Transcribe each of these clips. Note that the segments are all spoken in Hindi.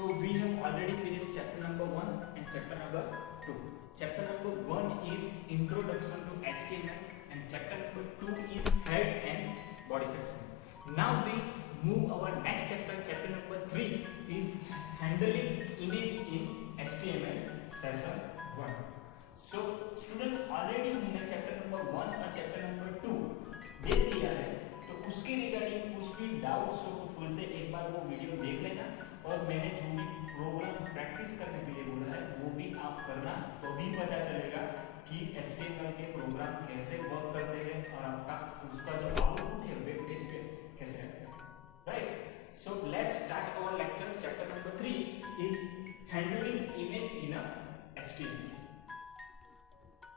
So we have already finished chapter number 1 and chapter number 2. Chapter number 1 is introduction to HTML and chapter number 2 is head and body section. Now we move our next chapter. Chapter number 3 is handling image in HTML session 1. So student already हमने chapter number 1 और chapter number 2 देख लिया है, तो उसके रिगार्डिंग कुछ भी डाउट्स हो तो फिर से एक बार वो वीडियो देख लेना और मैंने जो भी प्रोग्राम प्रैक्टिस करने के लिए बोला है वो भी आप करना, तो भी पता चलेगा कि HTML के प्रोग्राम कैसे वर्क करते हैं और आपका उसका जो आउटपुट है वेब पेज पे कैसे आता है. Right, so let's start our lecture. Chapter number 3 is handling image in HTML.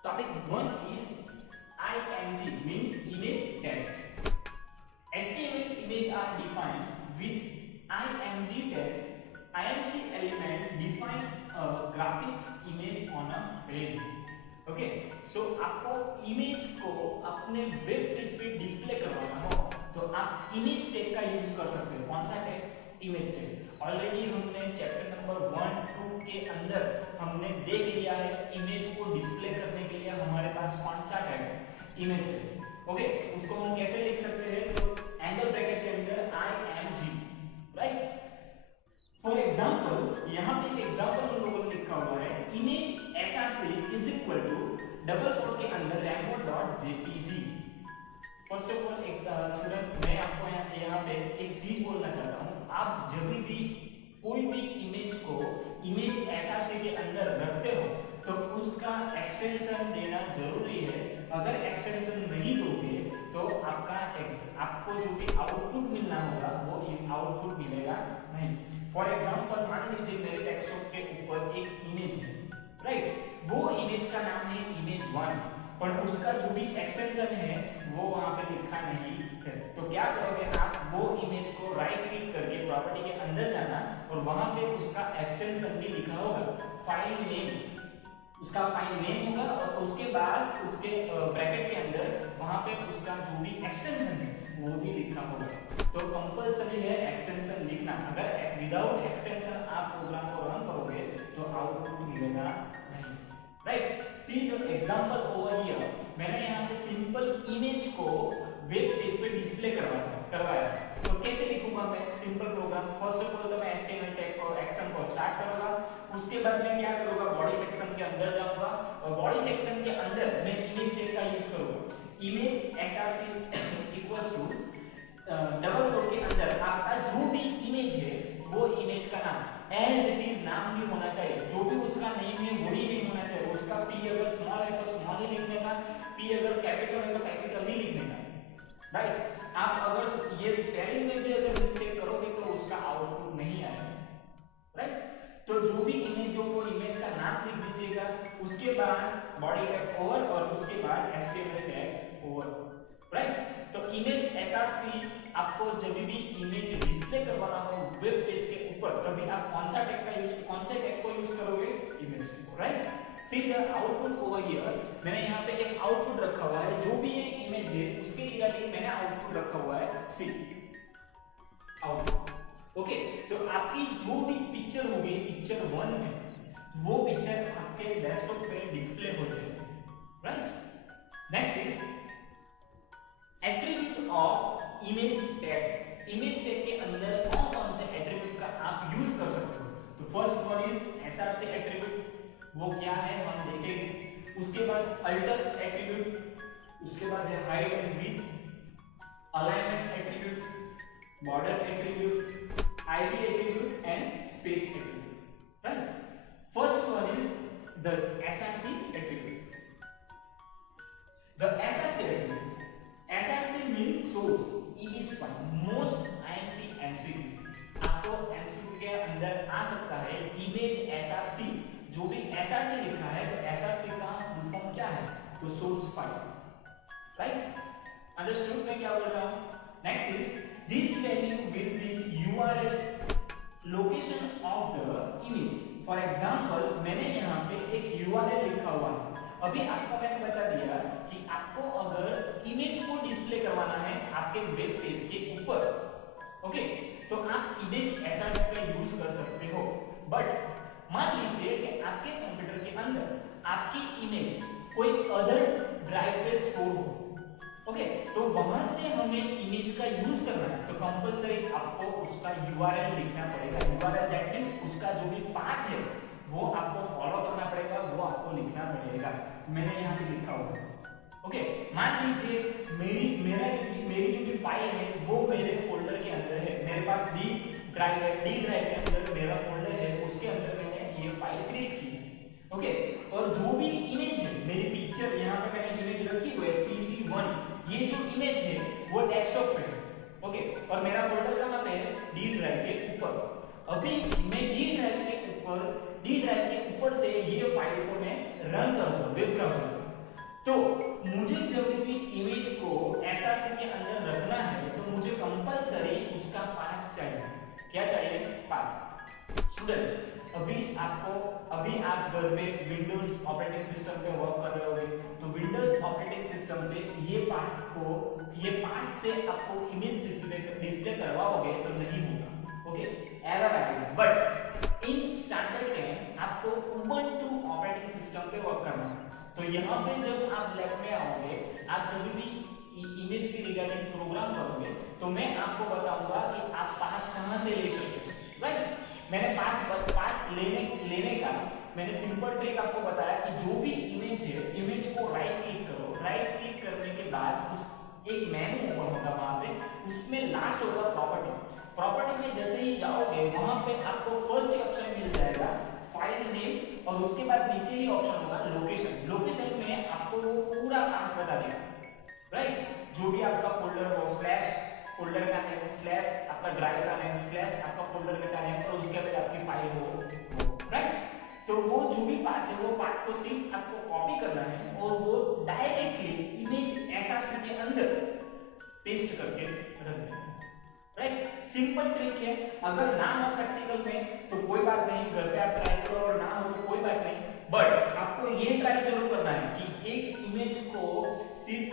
Topic 1 is img means image tag. HTML image are defined with img tag. img element define a graphics image on a page. Okay, so आपको इमेज को अपने वेब पेज पे डिस्प्ले करवाना हो तो आप इमेज टैग का यूज कर सकते हो. कौन सा टैग? Image tag. ऑलरेडी हमने चैप्टर नंबर 1 2 के अंदर हमने देख लिया है इमेज को डिस्प्ले करने के लिए हमारे पास कौन सा टैग है? Image tag. ओके, उसको हम कैसे लिख सकते हैं? तो एंगल ब्रैकेट के अंदर img. राइट, फॉर एग्जांपल यहाँ पे एक एग्जांपल हम लोगों ने लिखा हुआ है image src is equal to double quote के अंदर rainbow.jpg. फर्स्ट ऑफ ऑल एक स्टूडेंट मैं आपको यहाँ पे एक चीज बोलना चाहता हूँ. आप जब भी कोई भी इमेज को इमेज src के अंदर रखते हो तो उसका एक्सटेंशन देना जरूरी है. अगर एक्सटेंशन नहीं दोगे तो आपको जो भी आउटपुट मिलना होगा वो आउटपुट मिलेगा नहीं. फॉर एग्जांपल मान लीजिए मेरे डेस्कटॉप के ऊपर एक इमेज है. राइट, वो इमेज का नाम है image1 पर उसका जो भी एक्सटेंशन है वो वहां पे लिखा नहीं है. तो क्या करोगे आप? वो इमेज को राइट क्लिक करके प्रॉपर्टी के अंदर जाना और वहां पे उसका एक्सटेंशन भी लिखा होगा, फाइल नेम. उसका फाइल नेम होगा और उसके बाद उसके ब्रैकेट के अंदर वहां पे उसका जो भी एक्सटेंशन है वो भी लिखा होगा. तो कंपलसरी है एक्सटेंशन लिखना. अगर विदाउट एक्सटेंशन आप प्रोग्राम को रन करोगे तो आउटपुट मिलेगा नहीं. Right, see the example over here. मैंने यहाँ पे सिंपल इमेज को वेब पेज पे डिस्प्ले करवाया. तो कैसे लिखूंगा मैं simple program? First of all तो मैं HTML टैग को एक्शन को स्टार्ट करूंगा. उसके बाद मैं क्या करूंगा? बॉडी सेक्शन के अंदर जाऊंगा और बॉडी सेक्शन के अंदर मैं इमेज टैग का यूज करूंगा. Image src equals to double quote के अंदर आपका जो भी इमेज है वो इमेज का नाम एज इट इज नाम भी होना चाहिए. जो भी उसका नेम है वही नेम होना चाहिए. उसका p अगर स्मॉल है तो स्मॉल ही लिखने का, p अगर कैपिटल है तो कैपिटल ही लिखने का. राइट, आप अगर ये स्पेलिंग में भी अगर मिस्टेक करोगे तो उसका आउटपुट नहीं आएगा. राइट, तो जो भी इमेज हो वो इमेज का नाम लिख दीजिएगा. उसके बाद बॉडी टैग ओवर और उसके बाद HTML टैग ओवर. राइट, तो इमेज src आपको जब भी इमेज डिस्प्ले करवाना हो वेब पेज के ऊपर तभी आप कौन से टैग को यूज करोगे? Image. Right, see the output over here. मैंने यहाँ पे एक आउटपुट रखा हुआ है. जो भी ये इमेज है उसके रिगार्डिंग मैंने आउटपुट रखा हुआ है सी आउटपुट. ओके, तो आपकी जो भी पिक्चर होगी पिक्चर 1 में वो पिक्चर आपके डेस्कटॉप पे डिस्प्ले हो जाएगी. Right, next is attribute of image tag. Image tag के अंदर कौन कौन से एट्रीब्यूट का आप यूज कर सकते हो? तो first one is src attribute. वो क्या है हम देखेंगे. उसके बाद अल्टर एट्रीब्यूट, उसके बाद है height and width, alignment attribute, border attribute, id attribute and space attribute. Right, first one is the src attribute. The src attribute. src means source image file. most IMP MCQ आपको MCQ के अंदर आ सकता है इमेज src. जो भी src लिखा है तो src का फुल फॉर्म क्या है? तो सोर्स फाइल. राइट, अंडरस्टूड मैं क्या बोल रहा हूं? Next is this value will be URL location of the image. For example मैंने यहाँ पे एक URL लिखा हुआ है. अभी आपको मैंने बता दिया कि आपको अगर इमेज को डिस्प्ले करवाना है आपके वेब पेज के ऊपर ओके, तो आप इमेज एसआरसी का यूज कर सकते हो। बट मान लीजिए कि आपके कंप्यूटर के अंदर आपकी इमेज कोई अदर ड्राइव पे स्टोर हो, ओके, तो वहां से हमें इमेज का यूज करना है तो कंपलसरी आपको उसका यूआरएल लिखना पड़ेगा। यूआरएल दैट मींस उसका जो भी पाथ है वो आपको फॉलो करना पड़ेगा, वो आपको लिखना पड़ेगा। मैंने यहाँ पे लिखा हुआ है, ओके। मान लीजिए मेरी जो भी फाइल है वो मेरे फोल्डर के अंदर है, मेरे पास डी ड्राइव के अंदर मेरा फोल्डर है, उसके अंदर मैंने ये फाइल क्रिएट की है, ओके। और जो भी इमेज है मेरी पिक्चर, यहाँ पे मैंने इमेज रखी हुई है PC1, ये जो इमेज है वो डेस्कटॉप पे है, ओके। और मेरा फोल्डर कहाँ पे है? डी ड्राइव के ऊपर। अभी मैं डी ड्राइव के ऊपर से ये फाइल को मैं रन करूंगा वेब ब्राउज़र पे। तो मुझे जब भी इमेज को एसआरसी के अंदर रखना है तो मुझे कंपलसरी उसका पाथ चाहिए। क्या चाहिए? पाथ। स्टूडेंट, अभी आप घर पे विंडोज ऑपरेटिंग सिस्टम पे वर्क कर रहे होगे, तो विंडोज ऑपरेटिंग सिस्टम पे ये पाथ से आपको इमेज डिस्प्ले करवाओगे तो नहीं होगा, ओके, एरर आएगा। बट इन स्टैंडर्ड में आपको उबुंटू ऑपरेटिंग सिस्टम पे वर्क करना है, तो यहाँ पे जब आप लैब में आओगे, आप जब भी इमेज के रिगार्डिंग प्रोग्राम करोगे तो मैं आपको बताऊंगा कि आप पाथ कहाँ से ले सकते हो, राइट। मैंने पाथ लेने का मैंने सिंपल ट्रिक आपको बताया कि जो भी इमेज है, इमेज को राइट क्लिक करो, राइट क्लिक करने के बाद उस एक मेनू ओपन होगा, वहां पे उसमें लास्ट होगा प्रॉपर्टी में जैसे ही जाओगे वहां पे आपको फर्स्ट ऑप्शन मिल जाएगा फाइल नेम, और उसके बाद नीचे ही ऑप्शन होगा लोकेशन में आपको वो पूरा पाथ बता देगा, राइट। जो भी आपका फोल्डर हो, स्लैश फोल्डर का नेम, स्लैश आपका ड्राइव का नेम, स्लैश आपका फोल्डर का नेम, और उसके बाद आपकी फाइल हो, राइट। तो वो जो भी पाथ है वो पाथ को सिर्फ आपको कॉपी करना है और वो डायरेक्टली इमेज एसआरसी के अंदर पेस्ट करके रख देना है, राइट। सिंपल ट्रिक है। अगर ना हो प्रैक्टिकल में तो कोई बात नहीं, घर पे आप ट्राई करो, और ना हो तो कोई बात नहीं, बट आपको ये ट्राई जरूर करना है कि एक इमेज को सिर्फ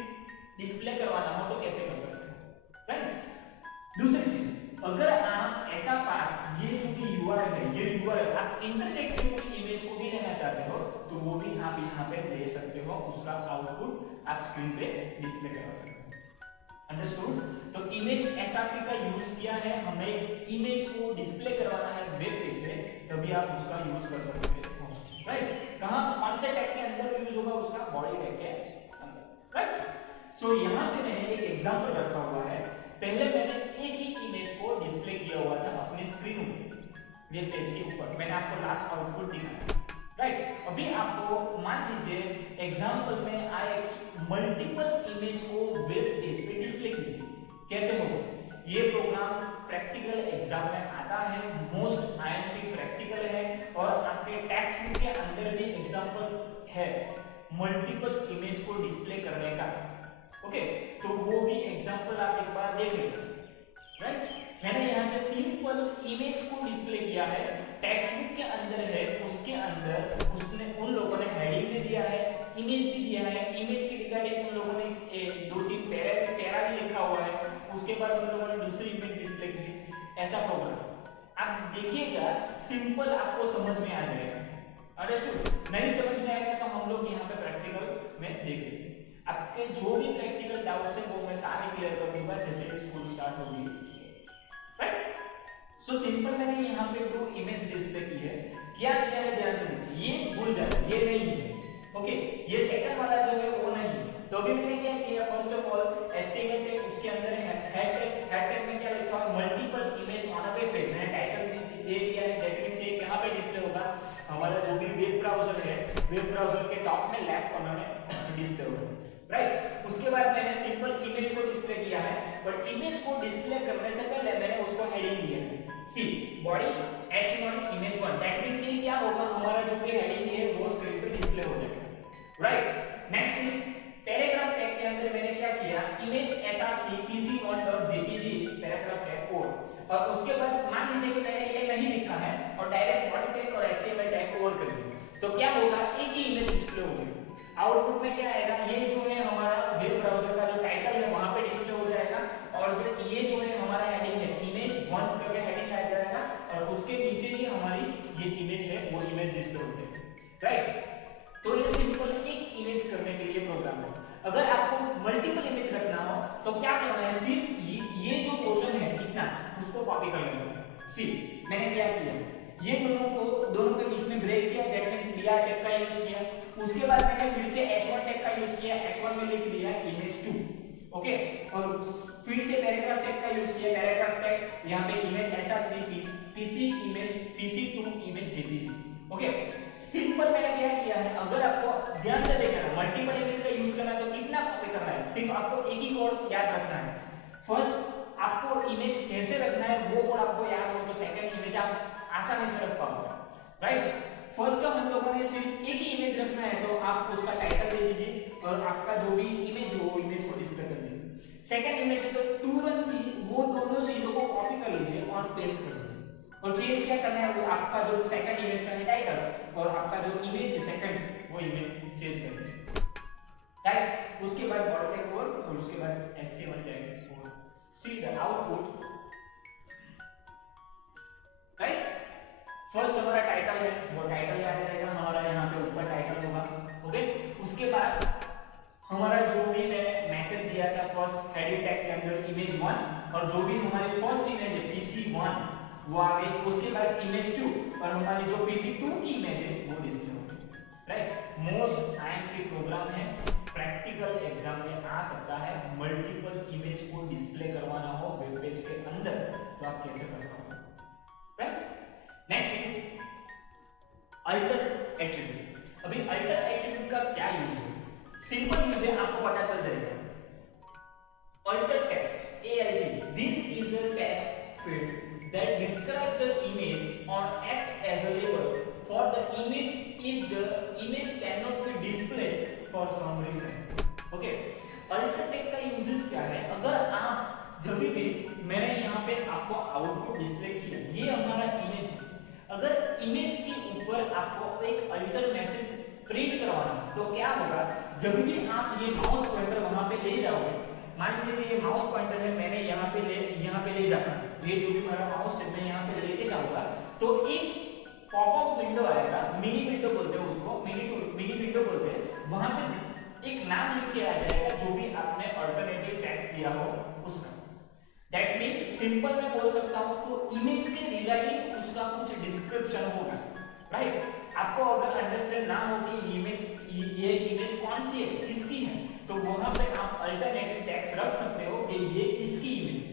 डिस्प्ले करवाना हो तो कैसे कर सकते हैं, राइट। दूसरी चीज, अगर आप ऐसा पाथ, ये जो भी यूआरएल है, ये यूआरएल आप इंटरनेट से कोई इमेज को भी लेना चाहते हो तो वो भी आप यहाँ पे ले सकते हो, उसका आउटपुट आप स्क्रीन पे डिस्प्ले करवा सकते हो। अंडरस्टूड? तो इमेज एसआरसी का यूज किया है, हमें इमेज को डिस्प्ले करवाना है वेब पेज पे, तभी आप उसका यूज कर सकते हो, राइट। कहां, कौन से टैग के अंदर यूज होगा? उसका बॉडी टैग के अंदर, राइट। सो यहाँ पे मैंने एक एग्जांपल रखा हुआ है। पहले मैंने एक ही इमेज को डिस्प्ले किया हुआ था अपनी स्क्रीन पे वेब पेज के ऊपर, मैंने आपको लास्ट आउटपुट दिखाया, राइट। अभी आपको मान लीजिए एग्जांपल में आए मल्टीपल इमेज को वेब पेज पे डिस्प्ले कीजिए, कैसे होगा? ये प्रोग्राम प्रैक्टिकल एग्जाम में आता है, मोस्ट आईएमपी प्रैक्टिकल है, और आपके टेक्स्ट बुक के अंदर भी एग्जांपल है मल्टीपल इमेज को डिस्प्ले करने का, ओके। तो वो भी एग्जांपल आप एक बार देख लें, राइट। मैंने यहाँ पे सिंपल इमेज को डिस्प्ले किया है, टेक्स्ट बुक के अंदर है, उसके अंदर उसने उन लोगों ने हेडिंग भी दिया है, इमेज भी दिया है, इमेज के रिगार्डिंग उन लोगों ने 2-3 पैरा भी लिखा हुआ है, उसके बाद उन लोगों ने दूसरी इमेज डिस्प्ले की, ऐसा प्रोग्राम आप देखिएगा, सिंपल आपको समझ में आ जाएगा। अंडरस्टूड? नहीं समझ में आएगा तो हम लोग यहाँ पे प्रैक्टिकल में देखेंगे। आपके जो भी प्रैक्टिकल डाउट्स है वो मैं सारे क्लियर कर दूंगा जैसे स्कूल स्टार्ट होगी, राइट। सो सिंपल मैंने यहाँ पे 2 इमेज डिस्प्ले की है, क्या किया है ध्यान से देखिए, ये भूल जाना, ये नहीं है, ओके। ये सेकंड वाला जो है वो नहीं है, तो अभी मैंने क्या किया, first of all HTML tag, उसके अंदर है हेड टैग में क्या लिखा है, multiple image on a web page, मैंने टाइटल दे दिया है, दैट मींस ये कहां पे डिस्प्ले होगा, हमारा जो भी वेब ब्राउज़र है, वेब ब्राउज़र के टॉप में लेफ्ट कॉर्नर में डिस्प्ले होगा, राइट। उसके बाद मैंने सिंपल इमेज को डिस्प्ले किया है, बट इमेज को डिस्प्ले करने से पहले मैंने उसको हेडिंग दिया है, see body h1 image 1, that means ये क्या होगा, हमारा जो भी हेडिंग है वो स्क्रीन पे डिस्प्ले हो जाएगा, right. Next is paragraph tag के अंदर मैंने क्या किया, image src pc1.jpg paragraph tag code, और उसके बाद मान लीजिए कि मैंने ये नहीं लिखा है और डायरेक्ट बॉडी टैग और html टैग ओवर कर दिया, तो क्या होगा, एक ही इमेज डिस्प्ले होगी। आउटपुट में क्या आएगा, ये जो है हमारा वेब ब्राउज़र का जो टाइटल है वहां पे डिस्प्ले हो जाएगा, और जो ये जो है हमारा हेडिंग है इमेज वन करके हेडिंग आ जाएगा और उसके नीचे ही हमारी ये इमेज है वो इमेज डिस्प्ले होती है, राइट। तो ये सिंपल एक इमेज करने के लिए प्रोग्राम है। अगर आपको मल्टीपल इमेज रखना हो तो क्या करना है, सिर्फ ये जो पोर्शन है इतना उसको कॉपी कर लेना है। सी मैंने क्या किया, ये दोनों के बीच में ब्रेक किया, दैट मींस br टैग का यूज किया। उसके बाद मैंने फिर से h1 टैग का यूज किया, h1 में लिख दिया image2, ओके। और फिर से पैराग्राफ टैग का यूज किया, पैराग्राफ टैग यहां पे image src pc image pc2 image jpg, okay. Simple मैंने क्या किया है, अगर आपको ध्यान से देखना है मल्टीपल इमेज का यूज करना है तो कितना कॉपी करना है, सिर्फ आपको एक ही कोड याद रखना है। फर्स्ट आपको इमेज कैसे रखना है वो कोड आपको याद हो तो सेकंड इमेज आप आसानी से रख पाओगे, राइट। फर्स्ट हम लोगों ने सिर्फ एक ही इमेज रखना है तो आप उसका टाइटल दे दीजिए और आपका जो भी इमेज हो वो इमेज को डिस्प्ले कर दीजिए। सेकंड इमेज है तो तुरंत ही वो दोनों चीजों को कॉपी कर लीजिए और पेस्ट कर दीजिए। और चेंज क्या करना है, वो आपका जो सेकंड इमेज का है टाइटल और आपका जो इमेज है सेकंड वो इमेज चेंज कर दीजिए, राइट। उसके बाद बॉर्डर टैग और उसके बाद html टैग और सी द आउटपुट, राइट। फर्स्ट हमारा टाइटल है, वो टाइटल आ जाएगा हमारा, यहाँ पे ऊपर टाइटल होगा, ओके। उसके बाद हमारा जो भी मैंने मैसेज दिया था फर्स्ट हेडिंग टैग के अंदर image1 और जो भी हमारी फर्स्ट इमेज है pc1 वो आ गई। उसके बाद image2 और हमारी जो pc2 की इमेज है वो डिस्प्ले होगी, राइट। मोस्ट आईएमपी प्रोग्राम है, प्रैक्टिकल एग्जाम में आ सकता है। मल्टीपल इमेज को डिस्प्ले करवाना हो वेब पेज के अंदर तो आप कैसे कर पाओगे, right. Next is alter attribute. अभी अल्टर एट्रीब्यूट का क्या यूज है, सिंपल यूज है, आपको पता चल जाएगा। Alter text ALT, this is a text field that describe the image or act as a label for the image if the image cannot be displayed for some reason, okay। Alter text का यूजेस क्या है, अगर आप जब भी मैंने यहाँ पे आपको आउटपुट डिस्प्ले किया, ये हमारा इमेज है, अगर इमेज के ऊपर आपको एक अल्टर मैसेज प्रिंट करवाना है तो क्या होगा, जब भी आप ये माउस पॉइंटर वहां पे ले जाओगे, मान लीजिए ये माउस पॉइंटर है, मैंने यहाँ पे ले जाता हूँ, ये जो भी मेरा माउस है मैं यहाँ पे लेके जाऊंगा तो एक पॉपअप विंडो आएगा, मिनी विंडो बोलते हैं उसको, मिनी विंडो बोलते हैं, वहां पे एक नाम लिख के आ जाएगा जो भी आपने अल्टरनेटिव टेक्स्ट दिया हो उसका। दैट मींस सिंपल मैं बोल सकता हूँ तो इमेज के रिगार्डिंग उसका कुछ डिस्क्रिप्शन होगा, राइट। आपको अगर अंडरस्टैंड ना हो कि ये इमेज कौन सी है, किसकी है, तो वहां पे आप अल्टरनेटिव टेक्स्ट रख सकते हो कि ये इसकी इमेज है,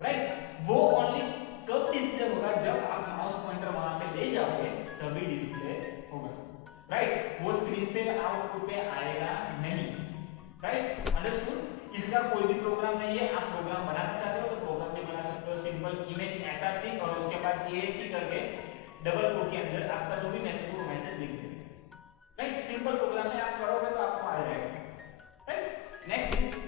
राइट। वो ओनली कब डिस्प्ले होगा, जब आप माउस पॉइंटर वहां पे ले जाओगे तभी डिस्प्ले होगा, राइट। वो स्क्रीन पे आउटपुट पे आएगा नहीं, राइट, अंडरस्टूड। इसका कोई भी प्रोग्राम नहीं है, आप प्रोग्राम बनाना चाहते हो तो प्रोग्राम भी बना सकते हो, सिंपल इमेज src और उसके बाद ALT करके डबल कोट के अंदर आपका जो भी मैसेज हो मैसेज लिख देंगे, राइट। सिंपल प्रोग्राम है, आप करोगे तो आपको आ जाएगा, right. Next is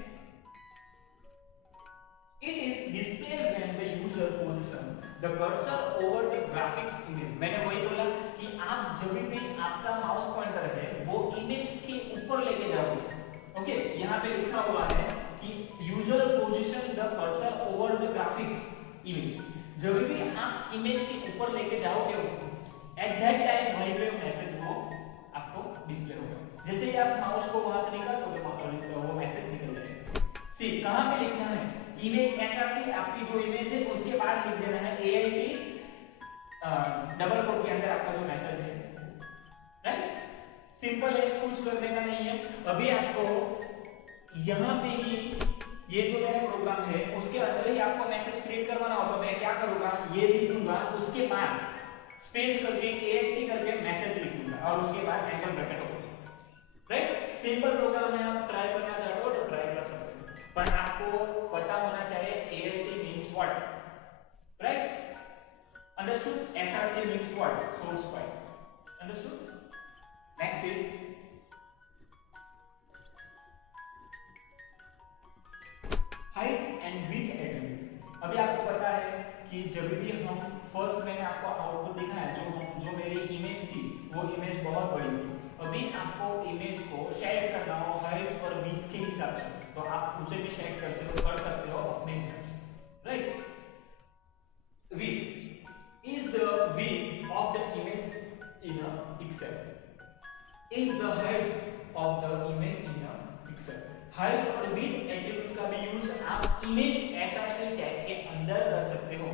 it is displayed when the user positions the cursor over the graphics image। मैंने वही बोला कि आप जब भी आपका माउस पॉइंटर है वो इमेज के ऊपर लेके जाओगे, ओके। यहाँ पे लिखा हुआ है कि user position the cursor over the graphics image, जब भी आप इमेज के ऊपर लेके जाओगे एट दैट टाइम वहीं पे मैसेज वो आपको डिस्प्ले होगा। जैसे ही आप माउस को वहां से निकालोगे वो मैसेज निकल जाएगा। सी कहां पे लिखना है, इमेज src आपकी जो इमेज है उसके बाद लिख देना है ALT डबल कोट के अंदर आपका जो मैसेज है, राइट। सिंपल है, कुछ करने का नहीं है। अभी आपको यहाँ पे ही ये जो मेरा प्रोग्राम है उसके अंदर ही आपको मैसेज क्रिएट करवाना हो तो मैं क्या करूंगा, ये लिख दूंगा, उसके बाद स्पेस करके ALT करके मैसेज लिख दूंगा और उसके बाद एंगल ब्रैकेट होगा, राइट। सिंपल प्रोग्राम है, आप ट्राई करना चाहते हो तो ट्राई कर सकते हो, पर आपको पता होना चाहिए ALT means what, right, understood. src means what, source file, understood. Next is height and width attribute. अभी आपको पता है कि जब भी हम फर्स्ट मैंने आपको आउटपुट दिखाया, जो मेरी इमेज थी वो इमेज बहुत बड़ी थी, अभी आपको इमेज को शेयर करना हो हाइट और विड्थ के हिसाब से तो आप उसे भी शेयर कर सकते हो अपने हिसाब से, right. width is the width of the image in a pixel, is the height of the image in a pixel. Height और विड्थ एट्रीब्यूट का भी यूज आप इमेज एसआरसी टैग के अंदर कर सकते हो।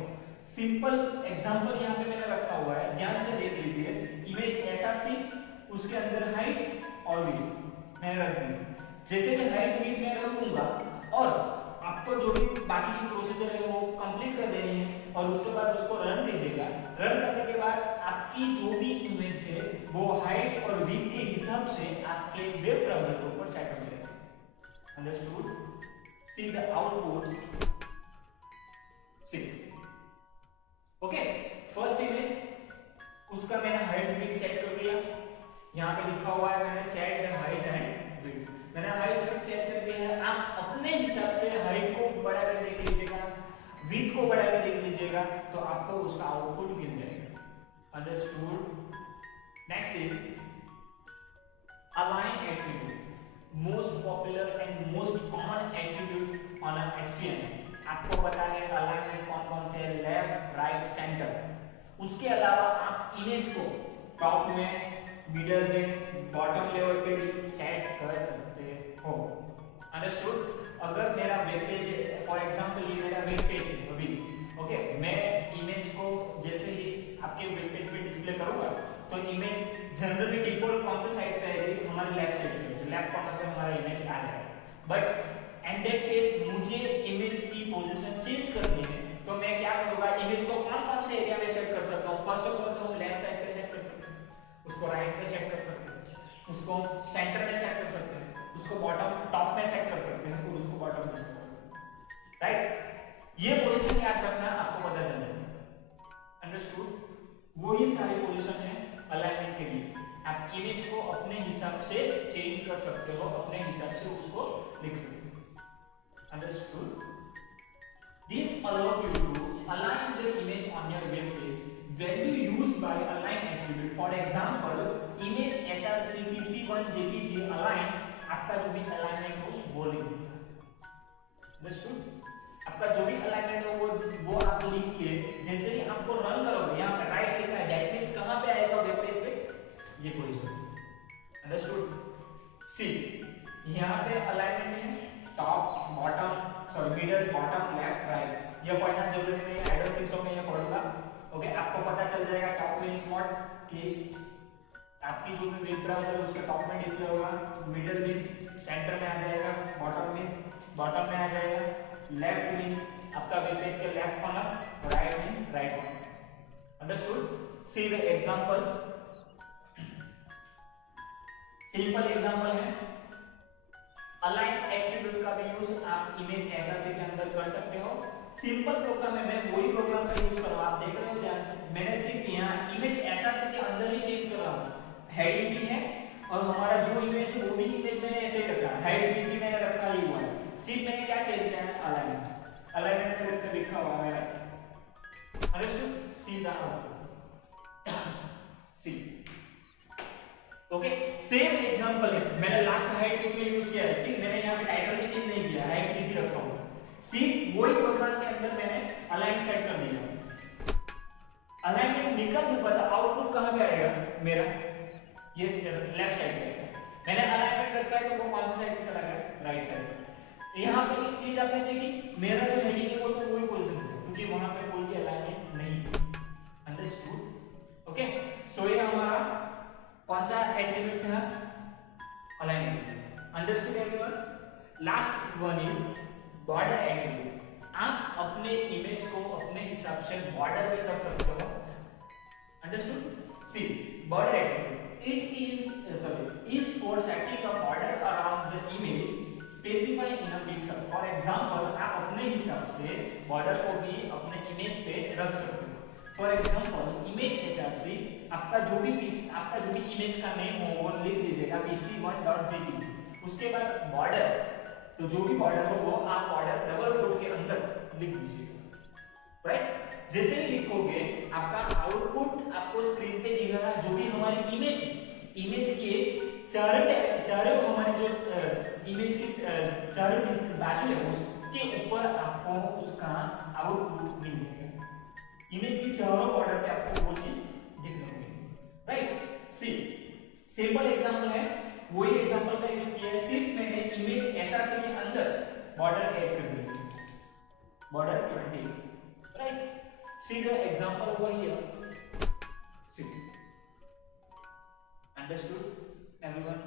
सिंपल एग्जांपल यहाँ पे मैंने रखा हुआ है, ध्यान से देख लीजिए। इमेज एसआरसी, उसके अंदर हाइट और विड्थ मैंने रख दी। जैसे कि हाइट विड्थ मैं रख दूंगा और आपको जो भी बाकी की प्रोसीजर है वो कंप्लीट कर देनी है और उसके बाद उसको रन कीजिएगा। रन करने के बाद आपकी जो भी इमेज है वो हाइट और विड्थ के हिसाब से आपके वेब ब्राउज़र के ऊपर सेट हो जाएगा। Understood? See the output. See okay, first image उसका मैंने हाइट विड्थ सेट कर दिया। यहाँ पे लिखा हुआ है मैंने set the height and width. मैंने हाइट विड्थ सेट कर दिया है। आप अपने हिसाब से हाइट को बढ़ा कर देख लीजिएगा, विड्थ को बढ़ा कर देख लीजिएगा, तो आपको उसका आउटपुट मिल जाएगा। Understood? Next is align attribute, most popular and most common attribute on a HTML। आपको पता है अलाइनमेंट कौन कौन से है, लेफ्ट, राइट, सेंटर। उसके अलावा आप इमेज को टॉप में, मिडल में, बॉटम लेवल पे भी सेट कर सकते हो। अंडरस्टूड? अगर मेरा वेब पेज है, फॉर एग्जांपल ये मेरा वेब पेज है अभी, ओके, मैं इमेज को जैसे ही आपके वेब पेज पे डिस्प्ले करूंगा तो इमेज जनरली डिफॉल्ट कौन से साइड पे आएगी, हमारी लेफ्ट साइड पे, लेफ्ट कॉर्नर पे हमारा इमेज आ जाएगा। बट इन दैट केस मुझे इमेज की पोजीशन चेंज करनी है, तो मैं क्या करूंगा, इमेज को कौन कौन से एरिया में सेट कर सकता हूं। फर्स्ट ऑफ ऑल तो हम लेफ्ट साइड पे सेट कर सकते हैं, उसको राइट पे सेट कर सकते हैं, उसको सेंटर में सेट कर सकते हैं, उसको बॉटम टॉप में सेट कर सकते हैं और उसको बॉटम में सेट कर सकते हैं। राइट? ये पोजीशन याद रखना, आपको पता चल जाएगा। अंडरस्टूड? वही सारी पोजीशन है अलाइनमेंट के लिए। आप इमेज को अपने हिसाब से चेंज कर सकते हो, अपने हिसाब से उसको लिख सकते हो। Understood? This allows you to align the image on your web page. Value used by align attribute. For example, image src pc1 jpg align, आपका जो भी अलाइनमेंट हो वो लिख दीजिए। अंडरस्टूड? आपका जो भी अलाइनमेंट हो वो आप लिख के जैसे ही आपको रन करोगे, यहाँ पे राइट लिखा है, दैट मींस कहां पे आएगा वेब पेज पे, ये पोजीशन। अंडरस्टूड? सी यहाँ पे अलाइनमेंट है top, bottom, sorry middle, bottom, left, right. ये पढ़ना जरूरी नहीं है, आई डोंट थिंक सो मैं ये पढ़ूंगा। ओके, आपको पता चल जाएगा टॉप मींस व्हाट, कि आपकी जो भी वेब ब्राउज़र है उसके टॉप में डिस्प्ले होगा, मिडल मींस सेंटर में आ जाएगा, बॉटम मींस बॉटम में आ जाएगा, लेफ्ट मींस आपका वेब पेज के left corner, right means right corner. Understood? See the example. Simple example है, अलाइन एट्रीब्यूट का भी यूज आप इमेज एसआरसी के अंदर कर सकते हो। सिंपल प्रोग्राम है, मैं वही प्रोग्राम का यूज कर रहा हूं, आप देख रहे हो ध्यान से। मैंने सिर्फ यहाँ इमेज एसआरसी के अंदर ही चेंज कर रहा हूं, हेडिंग भी है और हमारा जो इमेज है वो भी इमेज मैंने ऐसे ही रखा है, हाइट भी मैंने रखा ही हुआ है। सिर्फ मैंने क्या चेंज किया है, अलाइनमेंट। अलाइनमेंट में रख लिखा हुआ है मेरा। Understood? See the output. See okay, same example है, मैंने लास्ट हाइट विड्थ में यूज किया है। सी मैंने यहाँ पे टाइटल भी चेंज नहीं किया, हाइट विड्थ ही रखा हुआ है। सी वही प्रोग्राम के अंदर मैंने अलाइन सेट कर दिया। अलाइनमेंट निकल नहीं पता, आउटपुट कहां पे आएगा मेरा, ये लेफ्ट साइड पे। मैंने अलाइनमेंट रखा है तो वो कौन सी साइड पे चला गया, राइट साइड। यहाँ पे एक चीज आपने देखी, मेरा जो हेडिंग है वो तो वही पोजीशन है क्योंकि वहां पे कोई भी अलाइनमेंट नहीं है। अंडरस्टूड? ओके, सो ये हमारा कौन सा एट्रीब्यूट था, alignment. Understood everyone? Last one is border attribute. आप अपने इमेज को अपने हिसाब से बॉर्डर भी कर सकते हो। Understood? See border attribute, it is for setting a border around the image specified in a pixel. For example, आप अपने हिसाब से बॉर्डर को भी अपने इमेज पे रख सकते हो। फॉर एग्जांपल इमेज एसआरसी, आपका जो भी इमेज का नेम हो वो लिख दीजिएगा pc1.jpg। उसके बाद बॉर्डर, तो जो भी बॉर्डर हो वो आप बॉर्डर डबल कोट के अंदर लिख दीजिएगा। राइट? जैसे ही लिखोगे आपका आउटपुट आपको स्क्रीन पे दिखेगा। जो भी हमारी इमेज है, इमेज के चारों हमारे जो इमेज की चारों बाजू है उसके ऊपर आपको उसका आउटपुट मिल जाएगा। इमेज की चारों बॉर्डर पे आपको वो चीज दिखने होगी, राइट। सी सिंपल एग्जांपल है, वही एग्जांपल का यूज किया है, सिर्फ मैंने इमेज एसआरसी के अंदर बॉर्डर ऐड कर दी, border 20, right. See the example over here, see understood everyone.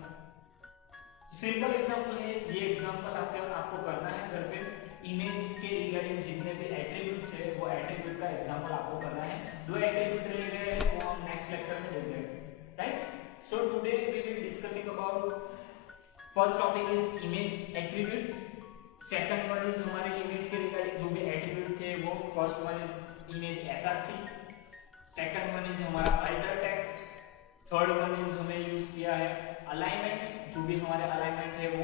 Simple example है ये, एग्जांपल आपको करना है घर पे, इमेज के रिगार्डिंग जितने भी एट्रीब्यूट्स है वो एट्रीब्यूट का एग्जांपल आपको करना है। दो एट्रीब्यूट रह गए हैं वो हम नेक्स्ट लेक्चर में देखते हैं, right. So today we will discussing about first topic is image attribute, second one is हमारे इमेज के रिगार्डिंग जो भी एट्रीब्यूट थे वो, first one is image SRC, second one is हमारा alter text, third one is हमें यूज किया है अलाइनमेंट, जो भी हमारे अलाइनमेंट है वो,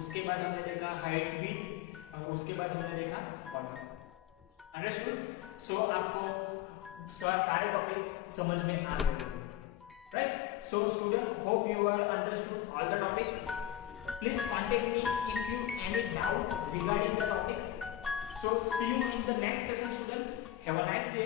उसके बाद हमने देखा हाइट विड्थ, और उसके बाद हमने देखा बॉर्डर। अंडरस्टूड। सो आपको सारे टॉपिक समझ में आ गए, right. So student, hope you are understood all the topics. Please contact me if you any doubts regarding the topics. So see you in the next session student, have a nice day.